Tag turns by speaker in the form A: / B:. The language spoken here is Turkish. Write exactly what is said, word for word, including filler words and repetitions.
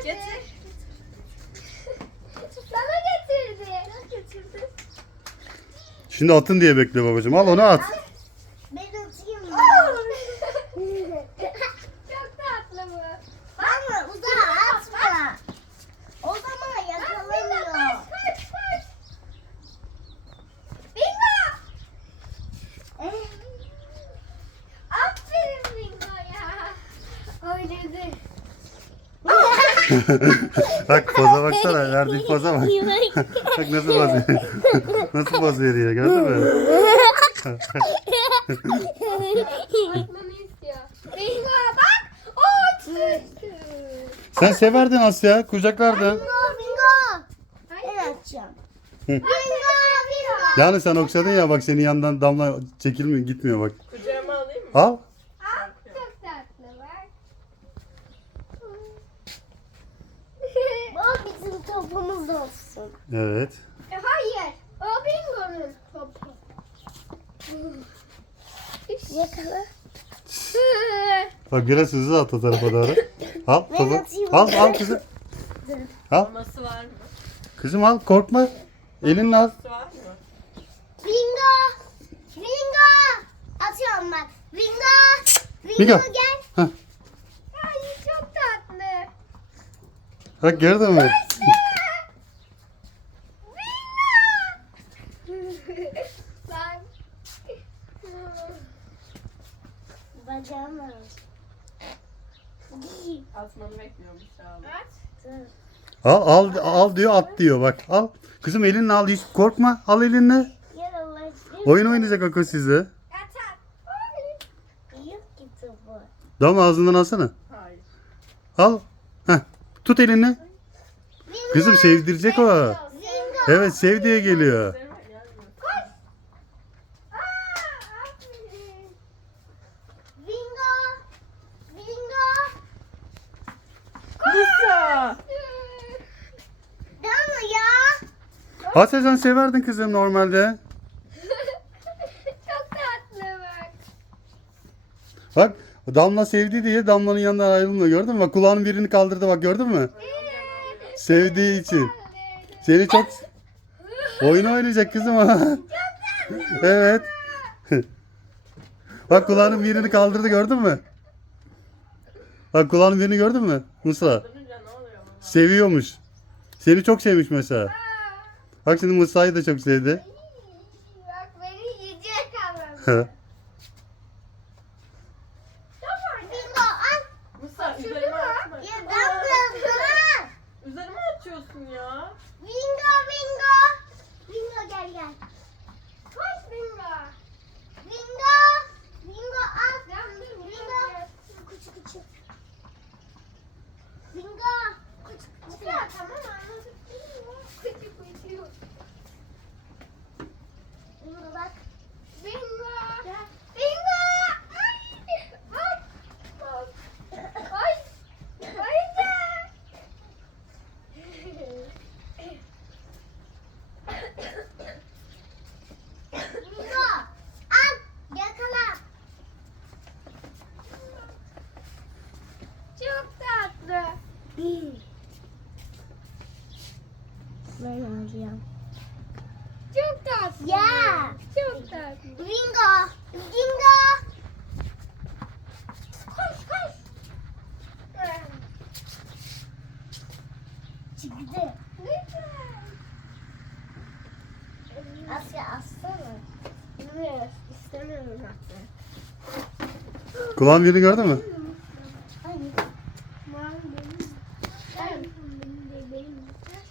A: Getir.
B: Sana getirdi. Getirdi.
C: Şimdi atın diye bekliyor babacığım. Al onu at.
B: Ben atayım mı? Çok tatlı bu. Ama uzağa atma. O zaman yakalamıyor. Kaç kaç kaç. Bingo. Aferin Bingo ya. Oynadı.
C: Bak poza baksana. Verdiği poza bak. Bak nasıl poz veriyor. Nasıl poz veriyor gördün mü?
B: Atmanı istiyor. Bingo bak. O uçtu.
C: Sen severdin Asya. Kucaklardın.
B: Bingo bingo. Ben atacağım. Bingo bingo.
C: Yani sen okşadın ya bak senin yanından damla çekilmiyor gitmiyor bak.
A: Kucağıma alayım mı?
C: Al.
B: Aa, çok tatlı bak. Bu bizim topumuz olsun.
C: Evet.
B: E, hayır. O Bingo'nun topu. Yakala.
C: Bak biraz hızlı at o tarafa doğru. Al
B: Ben
C: topu.
B: atayım.
C: Al al kızım. Al.
A: Maması var mı?
C: Kızım al korkma. Elinle al.
A: Maması var mı?
B: Bingo. Bingo. Atıyorum bak. Bingo. Bingo,
C: Bingo.
B: gel.
C: Hah.
B: Ay çok tatlı.
C: Bak gördün mü?
B: Bak. Bacağım var.
A: Atmanı bekliyormuş abi.
C: Al al al diyor at diyor bak. Al. Kızım elinle al hiç korkma. Al elinle.
B: Gel Allah aşkına.
C: Oyun oynayacak Ako sizle.
B: Atar. Ay. Yok ki topu.
C: Damla ağzından alsana.
A: Hayır.
C: Al. Heh. Tut elini.
B: Bingo.
C: Kızım sevdirecek o.
B: Bingo.
C: Evet sev diye geliyor.
A: Üzerime gelmiyor.
B: Aa, aferin. Bingo. Bingo.
A: Musa!
B: Damla ya.
C: Asya sen severdin kızım normalde.
B: Çok tatlı bak.
C: Bak Damla sevdi diye Damla'nın yanından ayrılmıyor gördün mü? Bak kulağının birini kaldırdı bak gördün mü? Sevdiği için. Seni çok oyun oynayacak kızım ha. Evet. Bak kulağının birini kaldırdı gördün mü? Bak kulağının birini gördün mü Musa?
A: Durunca ne oluyor bana?
C: Seviyormuş. Seni çok sevmiş mesela. Bak şimdi Musa'yı da çok sevdi.
B: Bak beni yiyecek ama. Bingo al.
A: Musa üzerime atma.
B: Ya Damla bırak.
A: Üzerime atıyorsun ya.
B: Bingo bingo. Bingo gel gel. Koş bingo. Bingo. Bingo al. Bingo. Küçük küçük. Bingo. Küçük küçük. Ya tamam anladık. Küçük küçük. Bingo bak. Bingo. Bingo. Ay. Bak. Bak. Ay. Oyuncak. Bingo. Al. Yakala. Çok tatlı. Ben alacağım. Çok tatlı. Ya. Çok tatlı. Bingo. Bingo. Koş koş. Çıktı. Asya assana. Bilmiyorum. İstemiyorum Asya.
C: Kulağın birini gördün mü?
B: Hayır. Var benim. Benim de benim.